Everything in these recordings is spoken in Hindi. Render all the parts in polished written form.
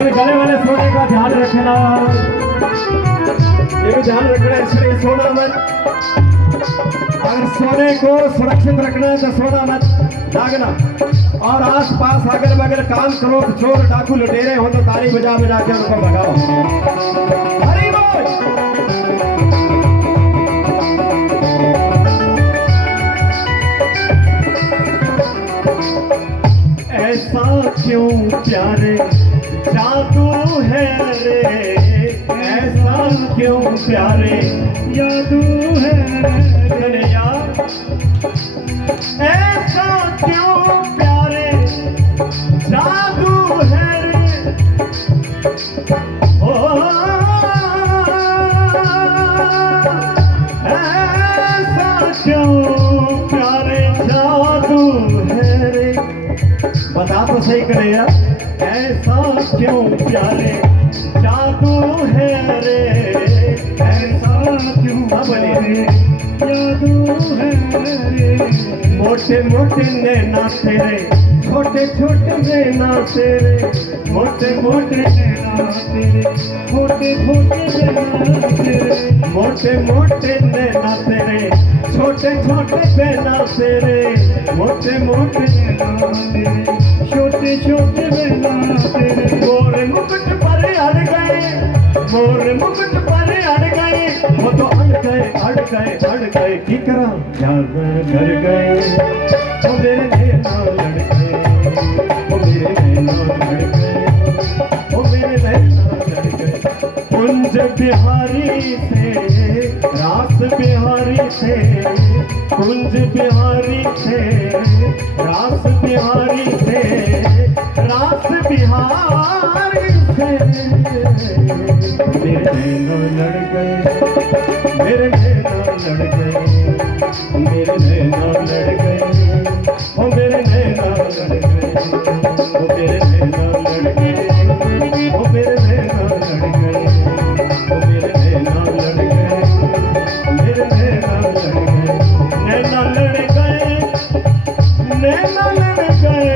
गले वाले सोने का ध्यान रखना, ये भी ध्यान रखना, इसलिए सोना मत। अगर सोने को सुरक्षित रखना है तो सोना मत, जागना। और आस पास अगर बगल काम करो, चोर डाकू लुटेरे हो तो ताली बजा बजा के उनको भगाओ। हरी बोल। ऐसा क्यों प्यारे जादू है रे, ऐसा क्यों प्यारे जादू है रे यार, ऐसा क्यों प्यारे जादू है रे। ओ ऐसा क्यों प्यारे जादू है रे। बता तो सही करे यार, ऐसा क्यों प्यारे जादू है रे, ऐसा क्यों प्यारे जादू है रे। मोटे मोटे नैना तेरे, छोटे छोटे नैना तेरे, मोटे मोटे नैना तेरे, छोटे छोटे नैना तेरे, मोटे मोटे नैना तेरे, छोटे छोटे नैना तेरे, मोटे मोटे नैना तेरे, छोटे छोटे नैना तेरे। मोरे मुकुट पर अड़ गए, मोरे मुकुट पर अड़ गए, वो तो अड़ गए अड़ गए अड़ गए, की करा यार कर गए। वो मेरे नैना लड़ गए, वो मेरे नैना लड़ गए, वो मेरे नैना लड़ गए। कुंज बिहारी से रास बिहारी से, कुंज बिहारी से रास बिहारी से, रास बिहारी से मेरे नैना लड़ गए, मेरे नैना लड़ गए, मेरे नैना लड़ गए, ओ मेरे नैना लड़ गए, ओ मेरे नैना लड़ गए, ओ मेरे नैना लड़ गए, ओ मेरे नैना लड़ गए, मेरे नैना लड़ गए, नैना लड़ गए, नैना लड़ गए,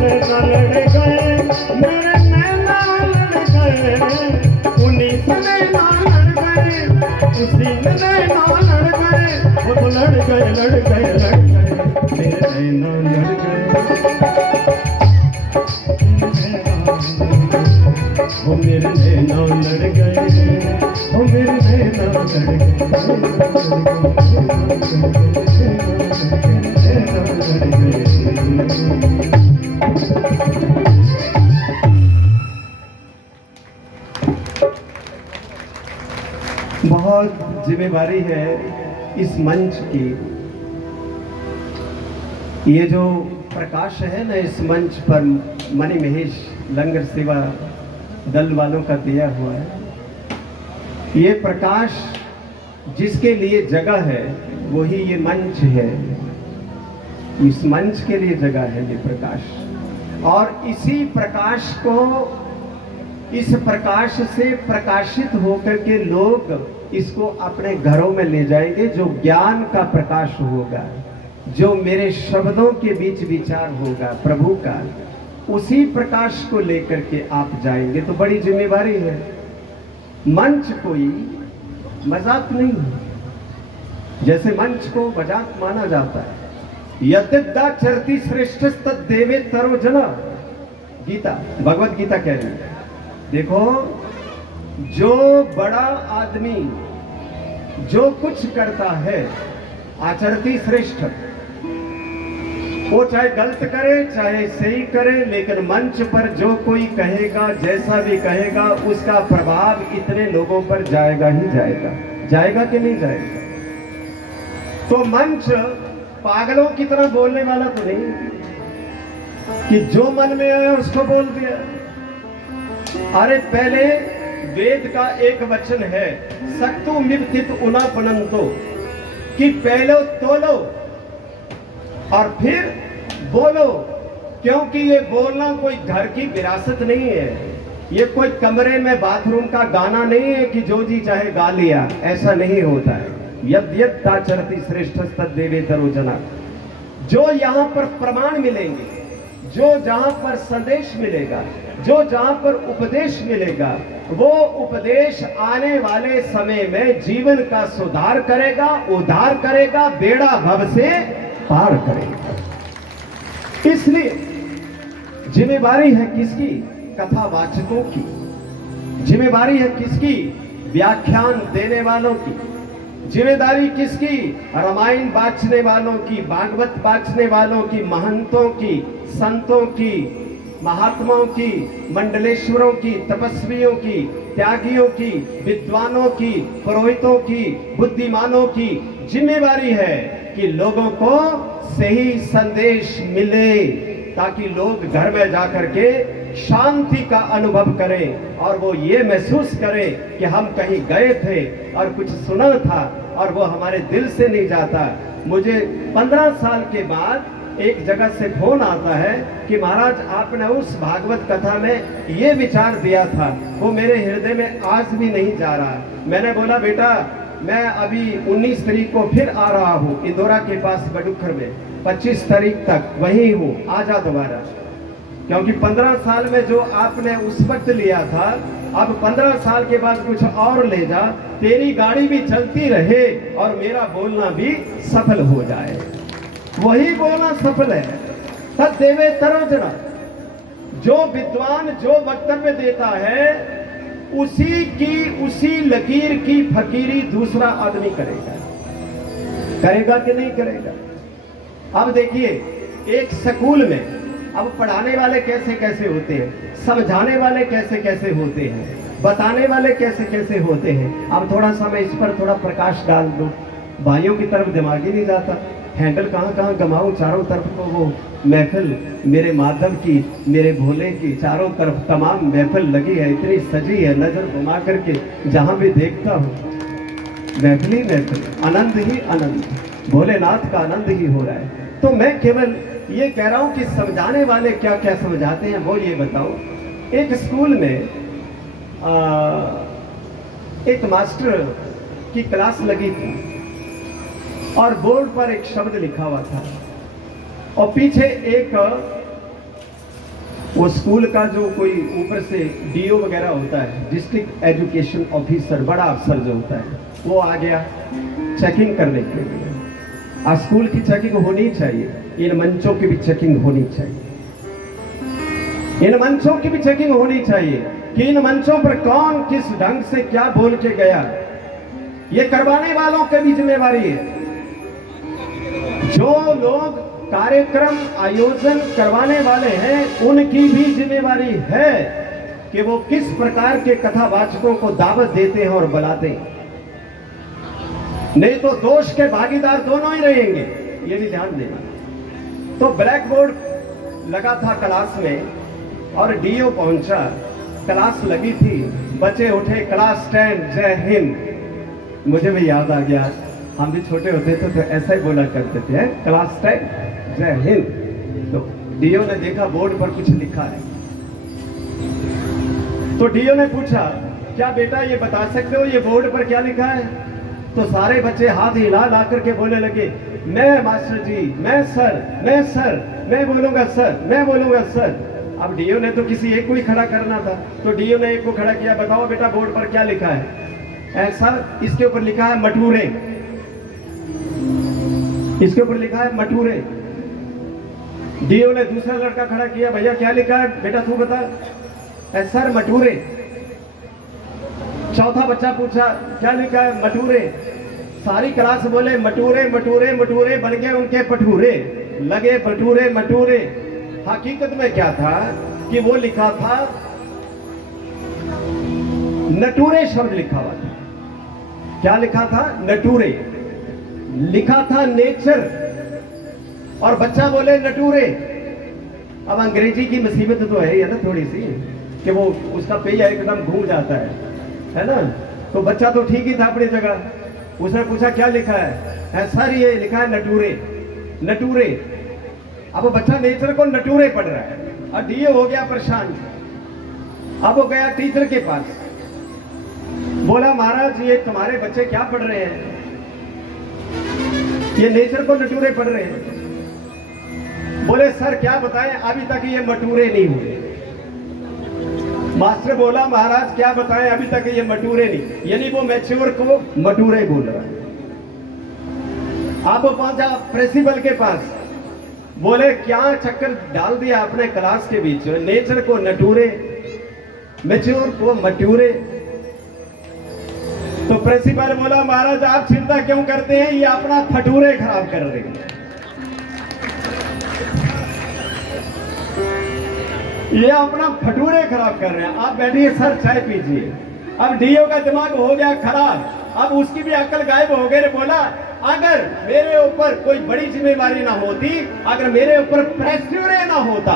नैना लड़ गए, मेरे नैना लड़ गए। उन्हीं से नैना लड़ गए, उसी में नैना लड़ गए, वो तो लड़ गए लड़ गए लड़ गए, मेरे नैना लड़ गए, वो मेरे नैना लड़ गए, वो मेरे नैना लड़ गए। बहुत जिम्मेवारी है इस मंच की। ये जो प्रकाश है ना इस मंच पर मणि महेश लंगर सेवा दल वालों का दिया हुआ है। ये प्रकाश जिसके लिए जगह है वही ये मंच है, इस मंच के लिए जगह है ये प्रकाश। और इसी प्रकाश को, इस प्रकाश से प्रकाशित होकर के लोग इसको अपने घरों में ले जाएंगे। जो ज्ञान का प्रकाश होगा, जो मेरे शब्दों के बीच विचार होगा प्रभु का, उसी प्रकाश को लेकर के आप जाएंगे। तो बड़ी जिम्मेवारी है। मंच कोई मजाक नहीं है, जैसे मंच को मजाक माना जाता है। यद्यदा चरती श्रेष्ठ तद्देवे तरोजना, गीता भगवत गीता कह रही है। देखो, जो बड़ा आदमी जो कुछ करता है आचरती श्रेष्ठ, वो चाहे गलत करे चाहे सही करे, लेकिन मंच पर जो कोई कहेगा, जैसा भी कहेगा, उसका प्रभाव इतने लोगों पर जाएगा ही जाएगा। जाएगा कि नहीं जाएगा? तो मंच पागलों की तरह बोलने वाला तो नहीं कि जो मन में आया उसको बोल दिया। अरे पहले वेद का एक वचन है, सक्तु मिवतित उनापनंतो, कि पहले तोलो और फिर बोलो। क्योंकि ये बोलना कोई घर की विरासत नहीं है, ये कोई कमरे में बाथरूम का गाना नहीं है कि जो जी चाहे गा लिया, ऐसा नहीं होता है। यद्यदाचरति श्रेष्ठ तद्देवे तरोजना, जो यहाँ पर प्रमाण मिलेंगे, जो जहां पर संदेश मिलेगा, जो जहां पर उपदेश मिलेगा वो उपदेश आने वाले समय में जीवन का सुधार करेगा, उद्धार करेगा, बेड़ा भव से पार करेगा। इसलिए जिम्मेवारी है किसकी? कथावाचकों की। जिम्मेवारी है किसकी? व्याख्यान देने वालों की। जिम्मेदारी किसकी? रामायण बांचने वालों की, भागवत बांचने वालों की, महंतों की, संतों की, महात्माओं की, मंडलेश्वरों की, तपस्वियों की, त्यागियों की, विद्वानों की, पुरोहितों की, बुद्धिमानों की जिम्मेवारी है कि लोगों को सही संदेश मिले, ताकि लोग घर में जाकर के शांति का अनुभव करें और वो ये महसूस करें कि हम कहीं गए थे और कुछ सुना था और वो हमारे दिल से नहीं जाता। मुझे 15 साल के बाद एक जगह से फोन आता है कि महाराज आपने उस भागवत कथा में ये विचार दिया था, वो मेरे हृदय में आज भी नहीं जा रहा। मैंने बोला बेटा मैं अभी 19 तारीख को फिर आ रहा हूँ इंदौरा के पास बडुखर में, 25 तारीख तक वहीं हूँ, आ जा दोबारा। क्योंकि 15 साल में जो आपने उस वक्त लिया था, अब 15 साल के बाद कुछ और ले जा, तेरी गाड़ी भी चलती रहे और मेरा बोलना भी सफल हो जाए। वही बोलना सफल है। तद देवे तरोजना, जो विद्वान जो वक्तव्य देता है उसी लकीर की फकीरी दूसरा आदमी करेगा। करेगा कि नहीं करेगा? अब देखिए एक स्कूल में अब पढ़ाने वाले कैसे कैसे होते हैं, समझाने वाले कैसे कैसे होते हैं, बताने वाले कैसे कैसे होते हैं। अब थोड़ा सा मैं इस पर थोड़ा प्रकाश डाल दूं। भाइयों की तरफ दिमाग ही नहीं जाता, हैंडल कहाँ कहाँ गमाऊं, चारों तरफ को वो महफिल मेरे माधव की, मेरे भोले की, चारों तरफ तमाम महफिल लगी है, इतनी सजी है, नजर घुमा करके जहां भी देखता हूँ महफिल ही महफिल, आनंद ही आनंद, भोलेनाथ का आनंद ही हो रहा है। तो मैं केवल ये कह रहा हूं कि समझाने वाले क्या क्या समझाते हैं वो ये बताओ। एक स्कूल में एक मास्टर की क्लास लगी थी और बोर्ड पर एक शब्द लिखा हुआ था और पीछे एक वो स्कूल का जो कोई ऊपर से डीओ वगैरह होता है, डिस्ट्रिक्ट एजुकेशन ऑफिसर, बड़ा अफसर जो होता है, वो आ गया चेकिंग करने के लिए। स्कूल की चेकिंग होनी चाहिए, इन मंचों की भी चेकिंग होनी चाहिए, इन मंचों की भी चेकिंग होनी चाहिए कि इन मंचों पर कौन किस ढंग से क्या बोल के गया। ये करवाने वालों की भी जिम्मेवारी है। जो लोग कार्यक्रम आयोजन करवाने वाले हैं उनकी भी जिम्मेवारी है कि वो किस प्रकार के कथावाचकों को दावत देते हैं और बुलाते हैं। नहीं तो दोष के भागीदार दोनों ही रहेंगे, ये भी ध्यान देना। तो ब्लैक बोर्ड लगा था क्लास में और डीओ पहुंचा, क्लास लगी थी, बच्चे उठे, क्लास 10 जय हिंद। मुझे भी याद आ गया, हम भी छोटे होते थे तो ऐसा ही बोला करते थे, क्लास 10 जय हिंद। तो डीओ ने देखा बोर्ड पर कुछ लिखा है, तो डीओ ने पूछा क्या बेटा ये बता सकते हो ये बोर्ड पर क्या लिखा है? तो सारे बच्चे हाथ हिला ला करके बोलने लगे, मैं मास्टर जी, मैं सर, मैं बोलूंगा सर, मैं बोलूंगा सर। अब डीओ ने तो किसी एक को ही खड़ा करना था, तो डीओ ने एक को खड़ा किया, बताओ बेटा बोर्ड पर क्या लिखा है? ऐसा इसके ऊपर लिखा है मटूरे, इसके ऊपर लिखा है मटूरे। डीओ ने दूसरा लड़का खड़ा किया, भैया क्या लिखा है बेटा तू बता? सर मटूरे। चौथा बच्चा पूछा क्या लिखा है? मटूरे। सारी क्लास बोले मटूरे मटूरे मटूरे, बन गए उनके पठूरे, लगे पठूरे मटूरे। हकीकत में क्या था कि वो लिखा था नटूरे, शब्द लिखा हुआ था। क्या लिखा था? नटूरे। लिखा था नेचर और बच्चा बोले नटूरे। अब अंग्रेजी की मुसीबत तो है ना थोड़ी सी कि वो उसका पहिया एकदम घूम जाता है ना। तो बच्चा तो ठीक ही था अपनी जगह, उसने पूछा क्या लिखा है? सर ये लिखा है नटूरे, नटूरे। अब वो बच्चा नेचर को नटूरे पढ़ रहा है और डीओ हो गया परेशान। अब वो गया टीचर के पास, बोला महाराज ये तुम्हारे बच्चे क्या पढ़ रहे हैं? ये नेचर को नटूरे पढ़ रहे हैं। बोले सर क्या बताएं, अभी तक ये मटूरे नहीं हुए। मास्टर बोला महाराज क्या बताएं, अभी तक ये मटूरे नहीं, यानी वो मैच्योर को मटूरे बोल रहा है। आप वो पहुंचा प्रिंसिपल के पास, बोले क्या चक्कर डाल दिया अपने क्लास के बीच, नेचर को नटूरे, मैच्योर को मटूरे। तो प्रिंसिपल बोला महाराज आप चिंता क्यों करते हैं, ये अपना फटूरे खराब कर रहे हैं, ये अपना फटूरे खराब कर रहे हैं। आप बैठिए सर चाय पीजिए। अब डीओ का दिमाग हो गया खराब, अब उसकी भी अकल गायब हो गई। बोला अगर मेरे ऊपर कोई बड़ी जिम्मेवारी ना होती, अगर मेरे ऊपर प्रेस्यूरे ना होता,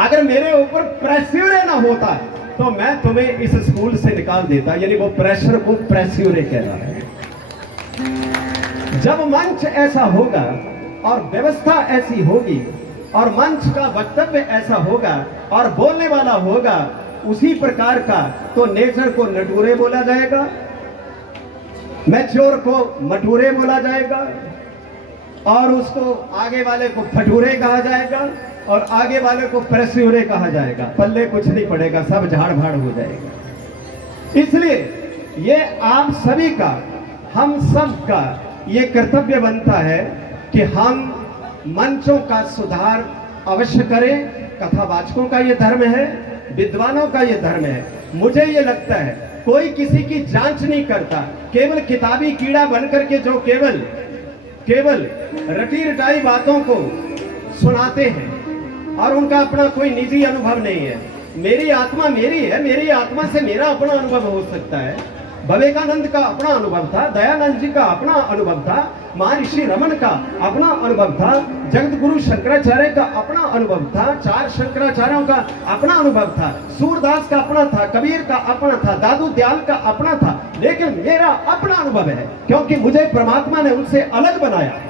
अगर मेरे ऊपर प्रेस्यूरे ना होता तो मैं तुम्हें इस स्कूल से निकाल देता। यानी वो प्रेशर को प्रेस्यूरे कह रहा है। जब मंच ऐसा होगा और व्यवस्था ऐसी होगी और मंच का वक्तव्य ऐसा होगा और बोलने वाला होगा उसी प्रकार का, तो नेचर को नटूरे बोला जाएगा, मैच्योर को मटूरे बोला जाएगा, और उसको आगे वाले को फटूरे कहा जाएगा, और आगे वाले को प्रेस्यूरे कहा जाएगा। पल्ले कुछ नहीं पड़ेगा, सब झाड़ भाड़ हो जाएगा। इसलिए ये आप सभी का, हम सब का ये कर्तव्य बनता है कि हम मंचों का सुधार अवश्य करें। कथावाचकों का ये धर्म है, विद्वानों का ये धर्म है। मुझे ये लगता है कोई किसी की जांच नहीं करता, केवल किताबी कीड़ा बनकर के जो केवल रटी रटाई बातों को सुनाते हैं और उनका अपना कोई निजी अनुभव नहीं है। मेरी आत्मा मेरी है, मेरी आत्मा से मेरा अपना अनुभव हो सकता है। विवेकानंद का अपना अनुभव था, दयानंद जी का अपना अनुभव था, महर्षि रमन का अपना अनुभव था, जगत गुरु शंकराचार्य का अपना अनुभव था, 4 शंकराचार्यों का अपना अनुभव था, सूरदास का अपना था, कबीर का अपना था, दादू दयाल का अपना था। लेकिन मेरा अपना अनुभव है, क्योंकि मुझे परमात्मा ने उनसे अलग बनाया,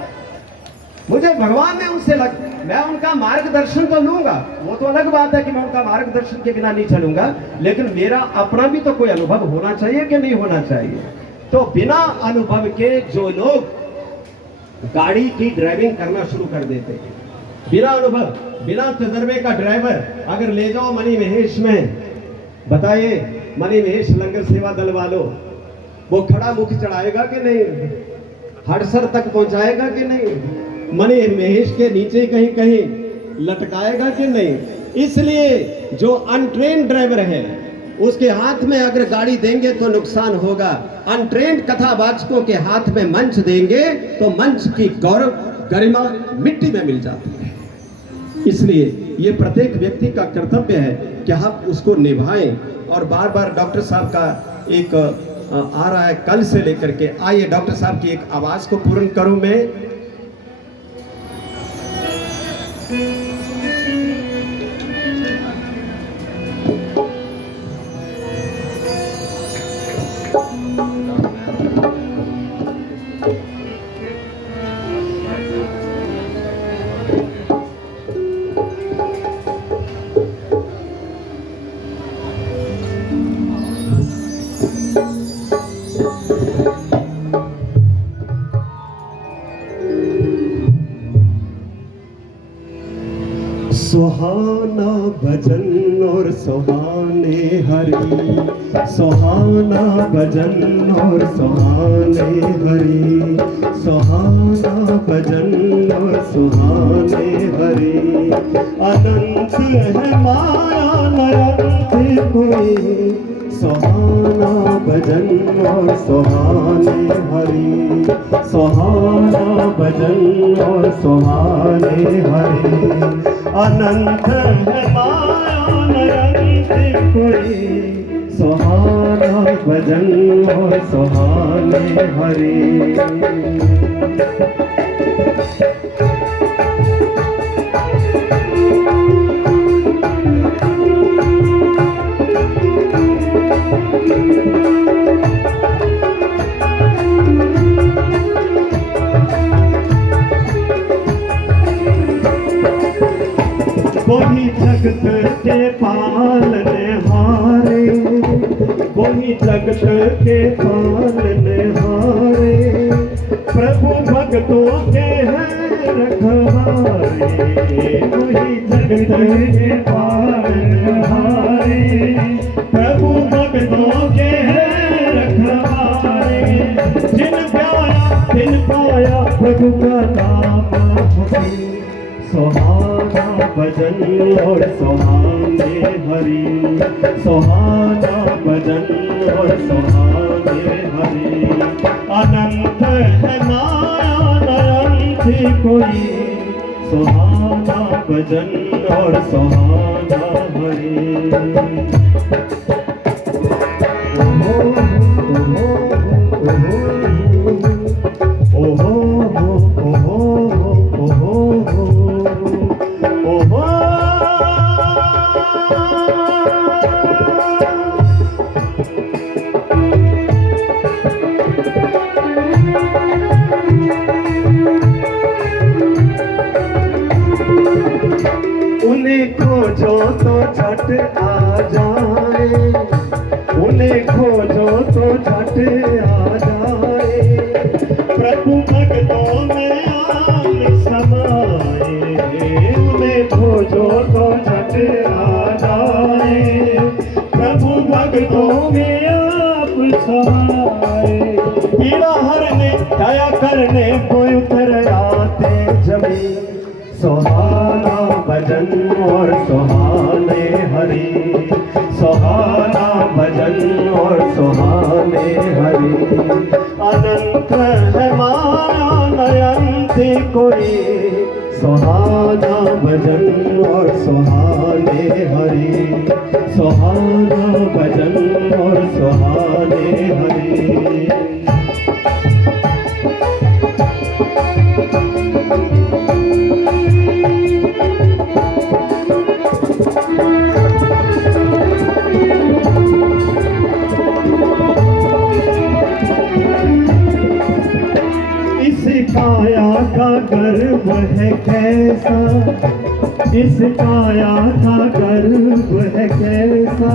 मुझे भगवान ने उनसे मैं उनका मार्गदर्शन तो लूंगा, वो तो अलग बात है कि मैं उनका मार्गदर्शन के बिना नहीं चलूंगा, लेकिन मेरा अपना भी तो कोई अनुभव होना चाहिए कि नहीं होना चाहिए। तो बिना अनुभव के जो लोग गाड़ी की ड्राइविंग करना शुरू कर देते हैं, बिना अनुभव, बिना तजर्बे का ड्राइवर अगर ले जाओ मणि महेश में, बताइए मणि महेश लंगर सेवा दल वालों, वो खड़ा मुख चढ़ाएगा कि नहीं, हड़सर तक पहुंचाएगा कि नहीं, मणि महेश के नीचे कहीं कहीं लटकाएगा कि नहीं। इसलिए जो अनट्रेन्ड ड्राइवर है उसके हाथ में अगर गाड़ी देंगे तो नुकसान होगा, अनट्रेन्ड कथावाचकों के हाथ में मंच देंगे तो मंच की गौरव गरिमा मिट्टी में मिल जाती है। इसलिए ये प्रत्येक व्यक्ति का कर्तव्य है कि आप उसको निभाएं। और बार बार डॉक्टर साहब का एक आ रहा है कल से लेकर के, आइए डॉक्टर साहब की एक आवाज को पूर्ण करूं मैं। सुहाना भजन और सुहाने हरि, सुहाना भजन और सुहाने हरि, सुहाना भजन और सुहाने हरि। अनंत है माया अनंत कोई, सुहाना भजन और सुहाने हरि, सुहाना भजन और सुहाने हरि। अनंत है माया अनंत कोई, सुहाना भजन और सुहाने हरि। वही जगत के पालने हारे, वही जगत के पालने हारे, प्रभु भक्तों के हैं रखवारे। वही जगत के पालने हारे, प्रभु भक्तों के हैं रखवारे। जिन पाया प्रभु का नाम मुखी, सुहाना भजन और सुहाने हरि, सुहाना भजन और सुहाने हरि। अनंत है माया नयन कोई, सुहाना भजन और सुहाना हरि। उन्हें खोजो तो झट आ जाए, उन्हें खोजो तो झट आ जाए। प्रभु भक्तों में आन समाए, उन्हें खोजो तो झट आ जाए। प्रभु भक्तों में आप समाए। पीड़ा हरने दया करने कोई उतर आते जमीन, सुहाना भजन और सुहाने हरि, सुहाना भजन और सुहाने हरि। अनंत है माया नयन थी कोई, सुहाना भजन और सुहाने हरि, सुहाना भजन और सुहाने हरि। काया का गर्व है कैसा, इस काया का गर्व है कैसा।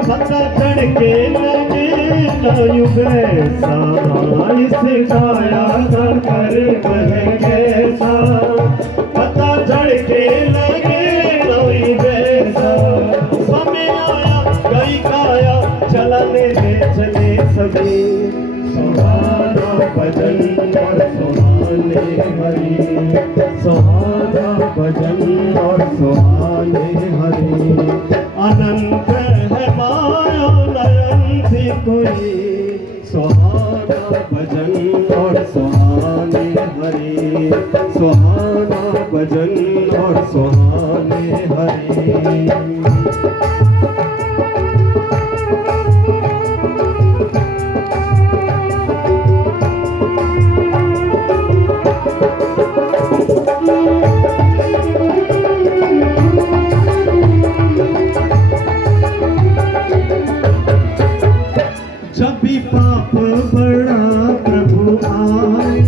पता चढ़ के लगे लायु वैसा, इस काया का गर्व है कैसा। पता चढ़ के लगे लायु वैसा। समय आया गई काया, चलने दे चले सभी, सुहाना भजन और सुहाने हरि, सुहाना भजन और सुहाने हरि। अनंत है माया नयन थी कोई, सुहाना भजन और सुहाने हरि, सुहाना भजन और सुहाने हरि। जब भी पाप बड़ा प्रभु आए,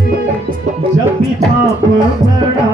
जब भी पाप बड़ा